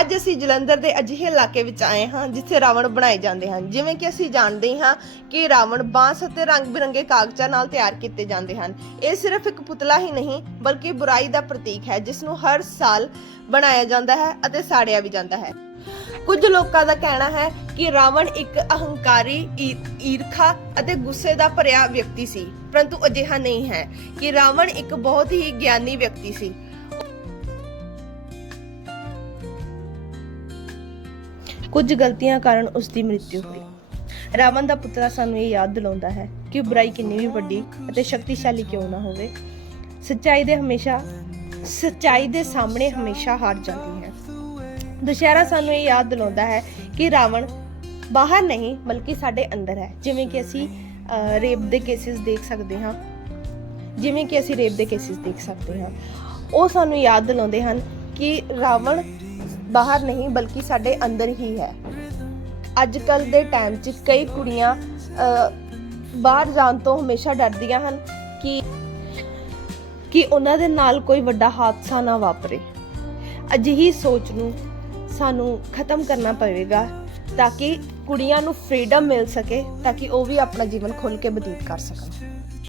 ਅੱਜ ਅਸੀਂ ਜਲੰਧਰ ਦੇ ਅਜਿਹੇ ਇਲਾਕੇ ਵਿੱਚ ਆਏ ਹਾਂ ਜਿੱਥੇ ਰਾਵਣ ਬਣਾਏ ਜਾਂਦੇ ਹਨ। ਜਿਵੇਂ ਕਿ ਅਸੀਂ ਜਾਣਦੇ ਹਾਂ ਕਿ ਰਾਵਣ ਬਾਂਸ ਅਤੇ ਰੰਗ-ਬਿਰੰਗੇ ਕਾਗਜ਼ਾਂ ਨਾਲ ਤਿਆਰ ਕੀਤੇ ਜਾਂਦੇ ਹਨ। ਇਹ ਸਿਰਫ ਇੱਕ ਪੁਤਲਾ ਹੀ ਨਹੀਂ, ਬਲਕਿ ਬੁਰਾਈ ਦਾ ਪ੍ਰਤੀਕ ਹੈ, ਜਿਸ ਨੂੰ ਹਰ ਸਾਲ ਬਣਾਇਆ ਜਾਂਦਾ ਹੈ ਅਤੇ ਸਾੜਿਆ ਵੀ ਜਾਂਦਾ ਹੈ। ਕੁਝ ਲੋਕਾਂ ਦਾ ਕਹਿਣਾ ਹੈ ਕਿ ਰਾਵਣ ਇੱਕ ਅਹੰਕਾਰੀ ਈ- ਈਰਖਾ ਅਤੇ ਗੁੱਸੇ ਦਾ ਭਰਿਆ ਵਿਅਕਤੀ ਸੀ, ਪਰੰਤੂ ਅਜਿਹਾ ਨਹੀਂ ਹੈ ਕਿ ਰਾਵਣ ਇੱਕ ਬਹੁਤ ਹੀ ਗਿਆਨੀ ਵਿਅਕਤੀ ਸੀ। ਕੁਝ ਗਲਤੀਆਂ ਕਾਰਨ ਉਸ ਦੀ ਮ੍ਰਿਤਿੂ ਹੋਈ। ਰਾਵਣ ਦਾ ਪੁੱਤਰਾ ਸਾਨੂੰ ਇਹ ਯਾਦ ਦਿਲਾਉਂਦਾ ਹੈ ਕਿ ਬੁਰਾਈ ਕਿੰਨੀ ਵੀ ਵੱਡੀ ਅਤੇ ਸ਼ਕਤੀਸ਼ਾਲੀ ਕਿਉਂ ਨਾ ਹੋਵੇ। ਸੱਚਾਈ ਦੇ ਹਮੇਸ਼ਾ ਸੱਚਾਈ ਦੇ ਸਾਹਮਣੇ ਹਮੇਸ਼ਾ ਹਾਰ ਜਾਂਦੀ ਹੈ। ਦੁਸ਼ਹਿਰਾ ਸਾਨੂੰ ਇਹ ਯਾਦ ਦਿਲਾਉਂਦਾ ਹੈ ਕਿ ਰਾਵਣ ਬਾਹਰ ਨਹੀਂ ਬਲਕਿ ਸਾਡੇ ਅੰਦਰ ਹੈ। ਜਿਵੇਂ ਕਿ ਅਸੀਂ ਅਹ, ਰੇਪ ਦੇ ਕੇਸਿਸ ਦੇਖ ਸਕਦੇ ਹਾਂ। ਜਿਵੇਂ ਕਿ ਅਸੀਂ ਰੇਪ ਦੇ ਕੇਸਿਸ ਦੇਖ ਸਕਦੇ ਹਾਂ। ਉਹ ਸਾਨੂੰ ਯਾਦ ਦਿਲਾਉਂਦੇ ਹਨ ਕਿ ਰਾਵਣ ਬਾਹਰ ਨਹੀਂ, ਬਲਕਿ ਸਾਡੇ ਅੰਦਰ ਹੀ ਹੈ। ਅੱਜ ਕੱਲ ਦੇ ਟਾਈਮ 'ਚ ਕਈ ਕੁੜੀਆਂ ਬਾਹਰ ਜਾਣ ਤੋਂ ਹਮੇਸ਼ਾ ਡਰਦੀਆਂ ਹਨ ਕਿ ਕਿ ਉਹਨਾਂ ਦੇ ਨਾਲ ਕੋਈ ਵੱਡਾ ਹਾਦਸਾ ਨਾ ਵਾਪਰੇ। ਅਜਿਹੀ ਸੋਚ ਨੂੰ ਸਾਨੂੰ ਖਤਮ ਕਰਨਾ ਪਵੇਗਾ ਤਾਂ ਕਿ ਕੁੜੀਆਂ ਨੂੰ ਫ੍ਰੀडम ਮਿਲ ਸਕੇ, ਤਾਂ ਕਿ ਉਹ ਵੀ ਆਪਣਾ ਜੀਵਨ ਖੁੱਲ੍ਹ ਕੇ ਬਤੀਤ ਕਰ ਸਕਣ।